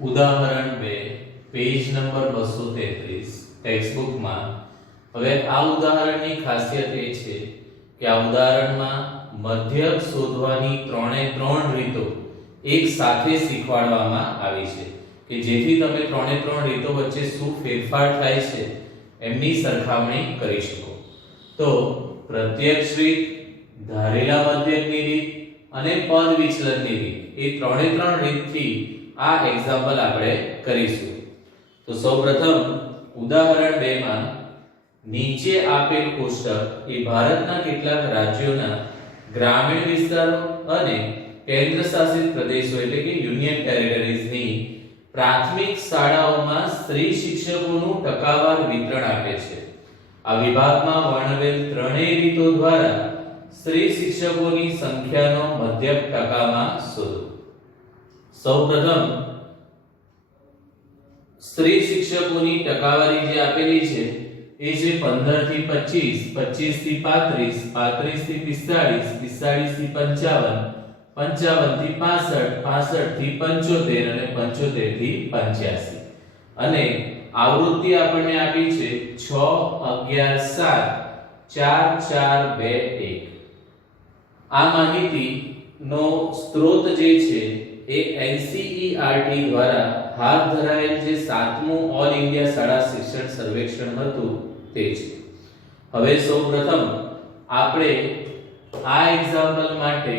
ઉદાહરણ 2 page number 233 ટેક્સ્ટબુકમાં. હવે આ ઉદાહરણની ખાસિયત એ છે કે આ ઉદાહરણમાં મધ્યક શોધવાની ત્રણે ત્રણ રીતો એક સાથે શીખવાડવામાં આવી છે કે જેથી તમે ત્રણે ત્રણ રીતો વચ્ચે શું ફેરફાર થાય છે એમની સરખામણી કરી શકો. તો પ્રત્યક્ષ રીત, ધારેલા મધ્યકની રીત અને પદ વિચલનની રીત, એ ત્રણે ત્રણ રીતથી આ એક્ઝામ્પલ આપણે કરીશું. તો સૌપ્રથમ ઉદાહરણ 2 માં નીચે આપેલ કોષ્ટક એ ભારતના કેટલાક રાજ્યોના ગ્રામીણ વિસ્તારો અને કેન્દ્ર શાસિત પ્રદેશો એટલે કે યુનિયન ટેરિટરીઝની પ્રાથમિક શાળાઓમાં સ્ત્રી શિક્ષકોનું ટકાવાર વિતરણ આપે છે. આ વિભાગમાં વર્ણવેલ ત્રણેય રીતો દ્વારા સ્ત્રી શિક્ષકોની સંખ્યાનો મધ્યક ટકામાં શોધો. સૌપ્રથમ સ્ત્રી શિક્ષકોની ટકાવારી જે આપેલી છે એ છે 15 થી 25, 25 થી 35, 35 થી 45, 45 થી 55, 55 થી 65, 65 થી 75 અને 75 થી 85. અને આવૃત્તિ આપણને આપી છે 6 11 7 4 4 2 1. આ માહિતીનો સ્ત્રોત જે છે એ NCERT દ્વારા હાથ ધરાયેલ જે 7મું ઓલ ઇન્ડિયા શાળા શિક્ષણ સર્વેક્ષણ હતું તે છે. હવે સૌપ્રથમ આપણે આ એક્ઝામ્પલ માટે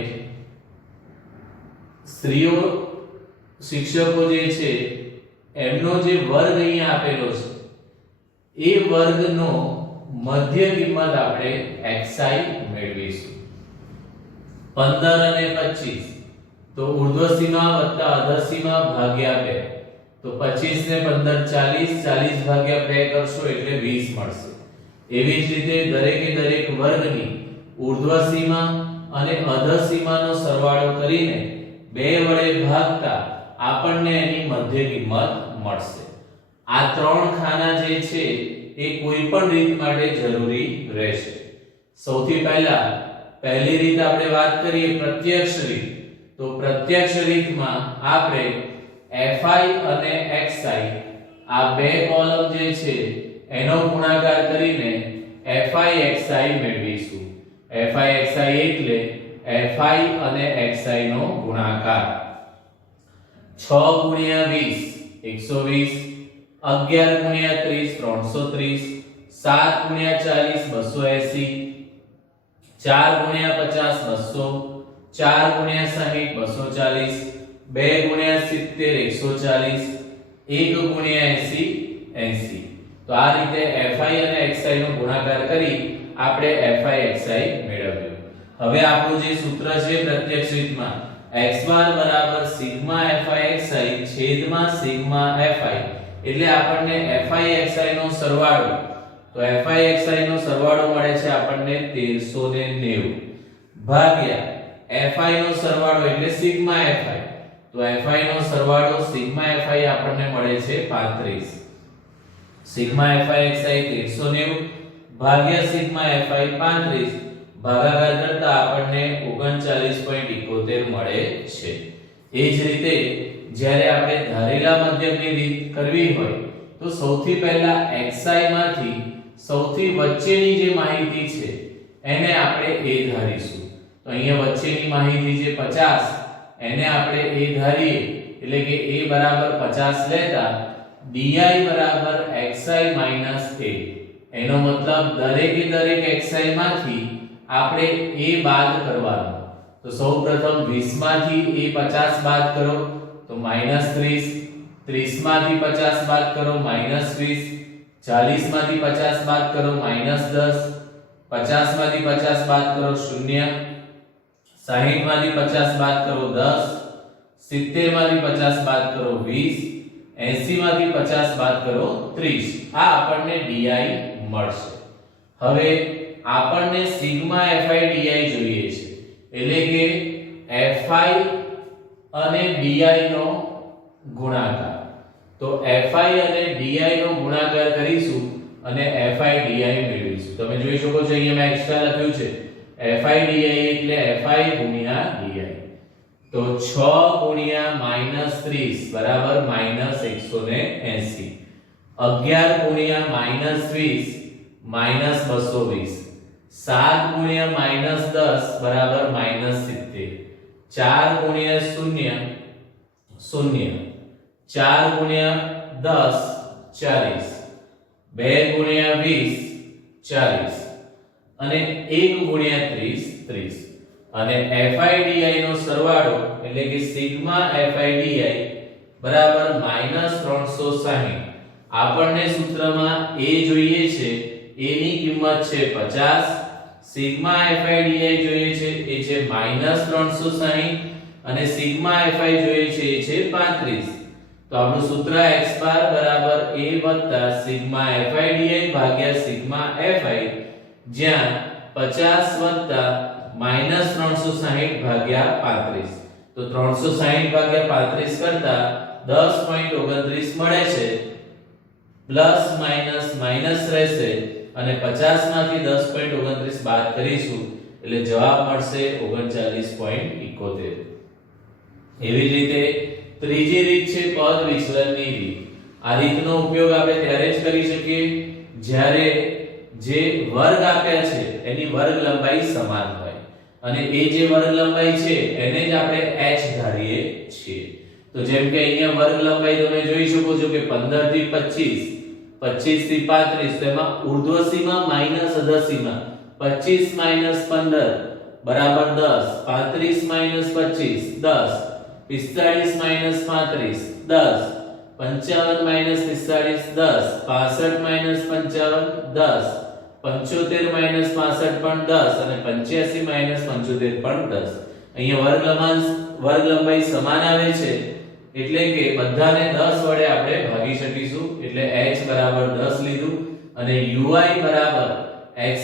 સ્ત્રીઓ શિક્ષકો જે છે એમનો જે વર્ગ અહીંયા આપેલો છે એ વર્ગનો મધ્ય કિંમત આપણે xi મેળવીશું. 15 અને 25 તો ઉર્ધ્વ સીમા વત્તા અધર સીમા ભાગ્યા 2, તો 25 ને 15 40, 40 ભાગ્યા 2 કરશો એટલે 20 મળશે. એવી જ રીતે દરેકે દરેક વર્ગની ઉર્ધ્વ સીમા અને અધર સીમાનો સરવાળો કરીને 2 વડે ભાગતા આપણને એની મધ્ય કિંમત મળશે. આ ત્રણ ખાના જે છે એ કોઈ પણ રીત માટે જરૂરી રહેશે. સૌથી પહેલી રીત આપણે વાત કરીએ પ્રત્યક્ષ રીત. તો પ્રત્યક્ષ રીતમાં આપણે fi અને xi આ બે કોલમ જે છે એનો ગુણાકાર કરીને fi xi મેળવીશું. fi xi એટલે fi અને xi નો ગુણાકાર. 6 ગુણ્યા 20 120, 11 ગુણ્યા 30 330, 7 ગુણ્યા 40 280, 4 ગુણ્યા 50 200, 4 ગુણ્યા 60 240, 2 ગુણ્યા 70 140, 1 ગુણ્યા 80 80. તો આ રીતે fi અને xi નો ગુણાકાર કરી આપણે fi xi મેળવ્યું. હવે આપણું જે સૂત્ર છે પ્રત્યક્ષ રીતમાં x બાર બરાબર સિગ્મા fi xi છેદમાં સિગ્મા fi, એટલે આપણને fi xi નો સરવાળો, તો fi xi નો સરવાળો મળે છે આપણને 1390 ભાગ્યા fi નો સરવાળો એટલે સિગ્મા fi, તો fi નો સરવાળો સિગ્મા fi આપણને મળે છે 35. સિગ્મા fi xi 1390 ભાગ્યા સિગ્મા fi 35 ભાગાકાર કરતા આપણને 39.71 મળે છે. એ જ રીતે જ્યારે આપણે ધારેલા મધ્યકની રીત કરવી હોય તો સૌથી પહેલા xi માંથી સૌથી વચ્ચેની જે માહિતી છે એને આપણે a ધારીશું. તો અહીંયા વચ્ચેની માહિતી જે 50 એને આપણે a ધારીએ એટલે કે a બરાબર 50 લેતા di બરાબર xi a. એનો મતલબ દરેકે દરેક xi માંથી આપણે a બાદ કરવાનો. તો સૌપ્રથમ 20 માંથી a 50 બાદ કરો તો -30, 30 માંથી 50 બાદ કરો -20, 40 માંથી 50 બાદ કરો -10, 50 માંથી 50 બાદ કરો 0, 60 માંથી 50 બાદ કરો 10, 70 માંથી 50 બાદ કરો 20, 80 માંથી 50 બાદ કરો 30. આ આપણને di મળશે. હવે આપણને સિગ્મા fi di જોઈએ છે, એટલે કે fi અને di નો ગુણાકાર. તો fi અને di નો ગુણાકાર કરીશું અને fi di મેળવીશું. તમે જોઈ શકો છો અહીંયા મેં એક્સ્ટ્રા લખ્યું છે fi di એટલે fi ગુણ્યા di. તો 6 ગુણ્યા -30 બરાબર -180. 11 ગુણ્યા -20 -220. 7 ગુણ્યા -10 બરાબર -70. 4 ગુણ્યા 0 0. 4 ગુણ્યા 10 40. 2 ગુણ્યા 20 40 અને 1 ગુણ્યા 30 30. અને FIDI નો સરવાળો એટલે કે સિગ્મા FIDI બરાબર -360. આપણને સૂત્રમાં a જોઈએ છે, a ની કિંમત છે 50, સિગ્મા FIDI જોઈએ છે એ છે -360 અને સિગ્મા FI જોઈએ છે એ છે 35. તો આપણું સૂત્ર x બાર બરાબર a વત્તા સિગ્મા FIDI ભાગ્યા સિગ્મા FI, જ્યાં 50 વત્તા -360 ભાગ્યા 35. તો 360 ભાગ્યા 35 કરતા 10.29 મળે છે. પ્લસ માઈનસ માઈનસ રહેશે અને 50 માંથી 10.29 બાદ કરીશું એટલે જવાબ મળશે 39.71. એવી જ રીતે ત્રીજી રીત છે પદ વિચલનની રીત. આ રીતનો ઉપયોગ આપણે ત્યારે જ કરી શકીએ જ્યારે જે વર્ગ આપ્યા છે એની વર્ગ લંબાઈ સમાન હોય અને એ જે વર્ગ લંબાઈ છે એને જ આપણે h ધારીએ છીએ. તો જેમ કે અહીંયા વર્ગ લંબાઈ તમે જોઈ શકો છો કે 15 થી 25, 25 થી 35, તેમાં ઉર્ધ્વ સીમા માઈનસ અધર સીમા 25 માઈનસ 15 બરાબર 10, 35 minus 25 10, 45 minus 35 10, 55 minus 45 10, 65 minus 55 10, 75 minus 65 પણ 10 અને 85 માઈનસ 75 પણ 10. અહીંયા વર્ગ લંબાઈ સમાન આવે છે એટલે કે બધાને 10 વડે આપણે ભાગી શકીશું એટલે h બરાબર 10 લીધું અને ui બરાબર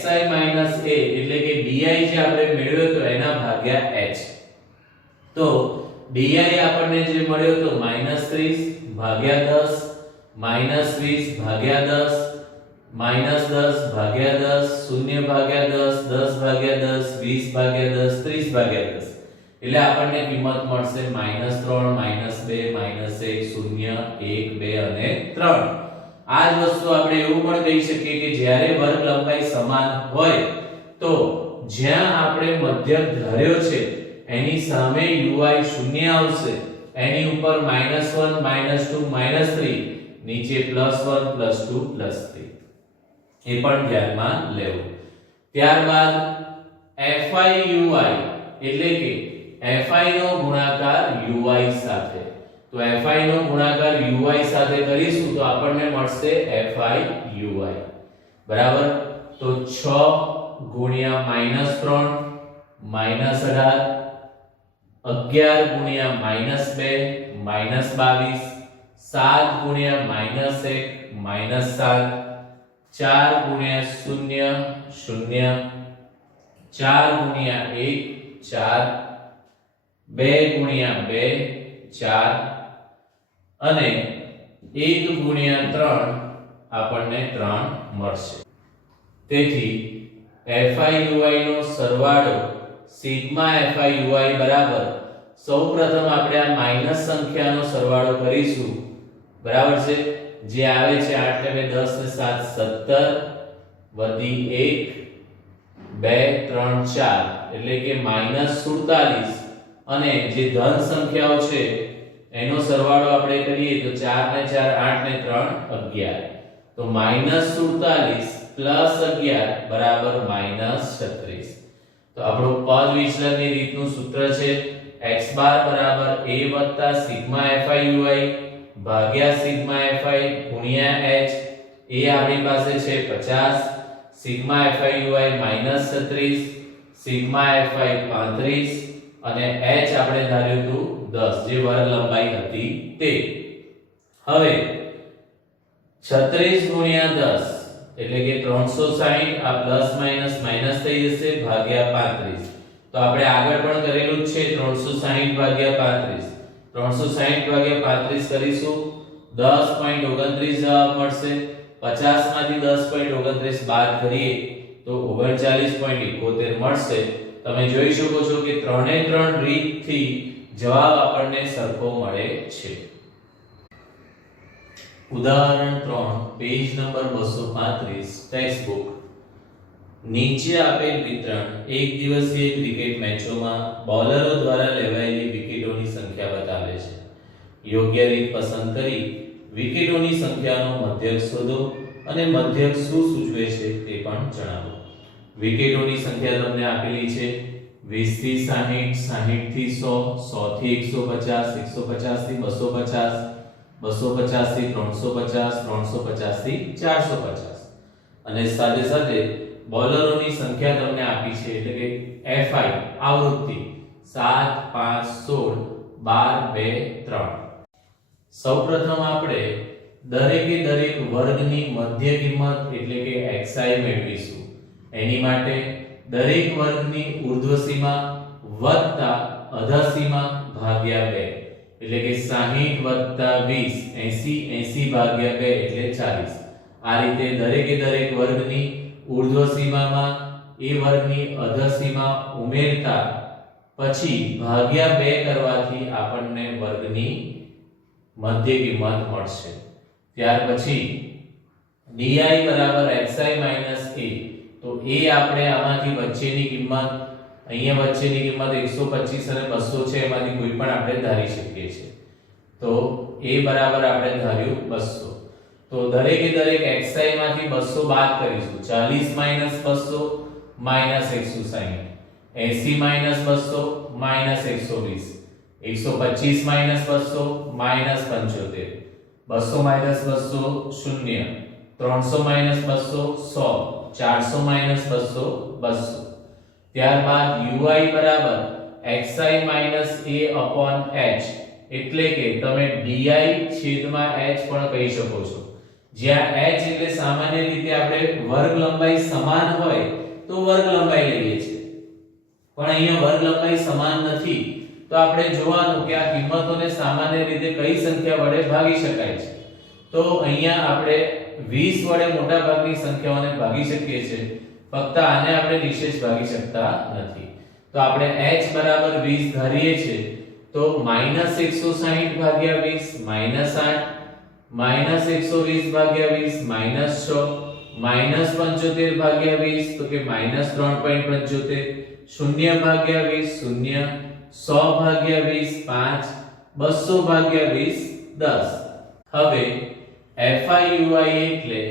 xi માઈનસ a એટલે કે di જે આપણે મેળવ્યો તો એના ભાગ્યા h. તો di આપણને જે મળ્યો તો -30 ભાગ્યા 10 -20 ભાગ્યા 10 -10 ભાગ્યા 10 0 ભાગ્યા 10 10 ભાગ્યા 10 20 ભાગ્યા 10 30 ભાગ્યા 10 એટલે આપણને કિંમત મળશે -3 -2 -1 0 1 2 અને 3. આ જ વસ્તુ આપણે એવું પણ કહી શકીએ કે જ્યારે વર્ગ લંબાઈ સમાન હોય તો જ્યાં આપણે મધ્યક ધાર્યો છે એની સામે ui શૂન્ય આવશે, એની ઉપર -1 -2 -3, નીચે +1 +2 +3. એ પણ ધ્યાનમાં લેવું. ત્યારબાદ FI/UI એટલે કે FI નો ગુણાકાર UI સાથે. તો FI નો ગુણાકાર UI સાથે કરીશું તો આપણને મળશે FI/UI બરાબર. તો 6 ગુણ્યા -3 -18, 11 ગુણ્યા -2 -22, 7 ગુણ્યા -1 -7, 4 ગુણ્યા 0 0, 4 ગુણ્યા 1 4, 2 ગુણ્યા 2 4 અને 1 ગુણ્યા 3 આપણને 3 મળશે. તેથી FI/UI નો સરવાળો સિગ્મા FI/UI બરાબર સૌપ્રથમ આપણે આ માઈનસ સંખ્યાનો સરવાળો કરીશું બરાબર છે, જે આવે છે 8 ને 10 ને 7 17 વધી 1 2 3 4 એટલે કે -47 અને જે ધન સંખ્યાઓ છે એનો સરવાળો આપણે કરીએ તો 4 ને 4 8 ને 3 11. તો -47 + 11 બરાબર -36. તો આપણું પદ વિચલનની રીતનું સૂત્ર છે x બાર બરાબર a વત્તા સિગ્મા FI/UI ભાગ્યા સિગ્મા FI ગુણ્યા h. a આપણી પાસે છે 50, સિગ્મા FI/UI -36, સિગ્મા FI 35 અને h આપણે ધાર્યું હતું 10 જે વર્ગ લંબાઈ હતી તે. હવે 36 ગુણ્યા 10 એટલે કે 360 આ પ્લસ માઈનસ માઈનસ થઈ જશે ભાગ્યા 35. તો આપણે આગળ પણ કરેલું જ છે 360 ભાગ્યા 35. 360 ભાગ્યા 35 કરીશું 10.29 જવાબ મળશે. 50 માંથી 10.29 બાદ કરીએ તો 39.71 મળશે. તમે જોઈ શકો છો કે ત્રણે ત્રણ રીતથી જવાબ આપણને સરખો મળે છે. ઉદાહરણ 3 પેજ નંબર 235 ટેક્સ્ટ બુક. નીચે આપેલ વિતરણ એક દિવસીય ક્રિકેટ મેચોમાં બોલરો દ્વારા લેવાયેલી વિકેટોની સંખ્યા બતાવે છે. યોગ્ય રીત પસંદ કરી વિકેટોની સંખ્યાનો મધ્યક શોધો અને મધ્યક શું સૂચવે છે તે પણ જણાવો. વિકેટોની સંખ્યા તમને આપેલી છે 20 થી 60, 60 થી 100, 100 થી 150, 150 થી 250, 250 થી 350, 350 થી 450 અને સાથે સાથે બોલરોની સંખ્યા તમને આપી છે એટલે કે FI આવૃત્તિ 7 5 16 12 2 3. સૌપ્રથમ આપણે દરેકે દરેક વર્ગની મધ્ય કિંમત એટલે કે xi મેળવીશું. એની માટે દરેક વર્ગની ઉર્ધ્વ સીમા વત્તા અધા સીમા ભાગ્યા 2 એટલે કે 60 + 20 80 80 ભાગ્યા 2 એટલે 40. આ રીતે દરેકે દરેક વર્ગની ઉર્ધ્વ સીમામાં એ વર્ગની અધા સીમા ઉમેરતા પછી ભાગ્યા 2 કરવાથી આપણને વર્ગની મધ્ય કિંમત મળશે. ત્યાર પછી di xi - a તો એ આપણે આમાંથી વચ્ચેની કિંમત અહીંયા વચ્ચેની કિંમત 125 અને 200 છે એમાંથી કોઈ પણ આપણે ધારી શકીએ છીએ. તો a બરાબર આપણે ધાર્યું 200. તો દરેકે દરેક xi માંથી 200 બાદ કરીશું. 40 - 200 - 160, 80 - 200 - 120, 125 - 200 - 75, 200 - 200 0, 300 - 200 100, 400 - 200 200. ત્યારબાદ ui બરાબર xi - a/h એટલે કે તમે di છેદમાં h પણ કહી શકો છો. જ્યાં h એટલે સામાન્ય રીતે આપણે વર્ગ લંબાઈ સમાન હોય તો વર્ગ લંબાઈ લઈએ છીએ, પણ અહીંયા વર્ગ લંબાઈ સમાન નથી તો આપણે જોવાનું કે આ કિંમતોને સામાન્ય રીતે કઈ સંખ્યા વડે ભાગી શકાય છે. તો અહીંયા આપણે 20 વડે મોટા ભાગની સંખ્યાઓને ભાગી શકીએ છીએ, ફક્ત આને આપણે વિશેષ ભાગી શકતા નથી. તો આપણે h બરાબર 20 ધારીએ છીએ તો -160 ભાગ્યા 20 -8, -120 ભાગ્યા 20 -6, -75 ભાગ્યા 20 તો કે -3.75, 0 ભાગ્યા 20 0, 100 ભાગ્યા 20 5, 200 ભાગ્યા 20 10. હવે FI UI એટલે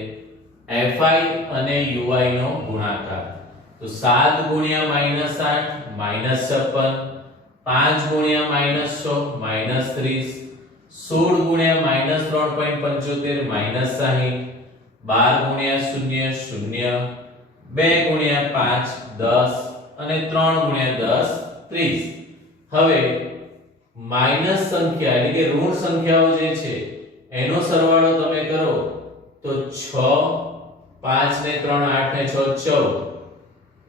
FI અને UI નો ગુણાકાર. તો 7 ગુણ્યા -8 -56, 5 ગુણ્યા -6 -30, 16 ગુણ્યા -3.75 -60, 12 ગુણ્યા 0 0, 2 ગુણ્યા 5 10 અને 3 ગુણ્યા 10 30. હવે માઈનસ સંખ્યા એટલે કે ઋણ સંખ્યાઓ જે છે એનો સરવાળો તમે કરો તો 6 5 ને 3 8 ને 6 14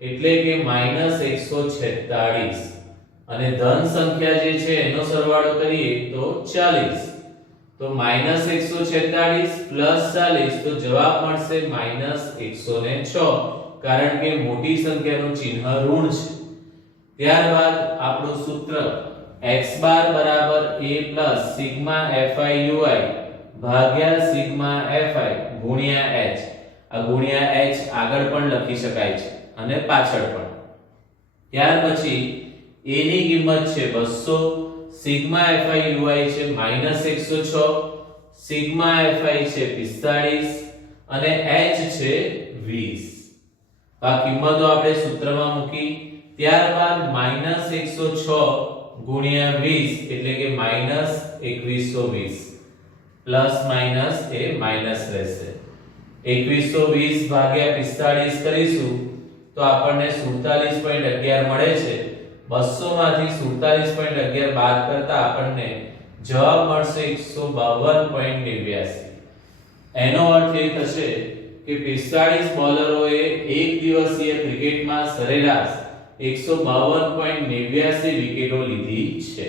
એટલે કે -146 અને ધન સંખ્યા જે છે એનો સરવાળો કરીએ તો 40. તો -146 + 40 તો જવાબ મળશે -106 કારણ કે મોટી સંખ્યાનું ચિહ્ન ઋણ છે. ત્યારબાદ આપણું સૂત્ર x બાર બરાબર a + સિગ્મા fi ui ભાગ્યા સિગ્મા fi ગુણ્યા h. આ ગુણ્યા h આગળ પણ લખી શકાય છે અને પાછળ પણ. ત્યાર પછી a ની કિંમત છે 200, સિગ્મા fi ui છે -106, સિગ્મા fi છે 45 અને h છે 20. આ કિંમતો આપણે સૂત્રમાં મૂકી. ત્યારબાદ -106 ગુણ્યા 20 એટલે કે -2120 પ્લસ માઈનસ એ માઈનસ રહેશે. 2120 ભાગ્યા 45 કરીશું તો આપણને 47.11 મળે છે. 200 માંથી 47.11 બાદ કરતા આપણને જવાબ મળશે 152.89. એનો અર્થ એ થશે કે 45 બોલરોએ એક દિવસીય ક્રિકેટમાં સરેરાશ 152.89 વિકેટો લીધી છે.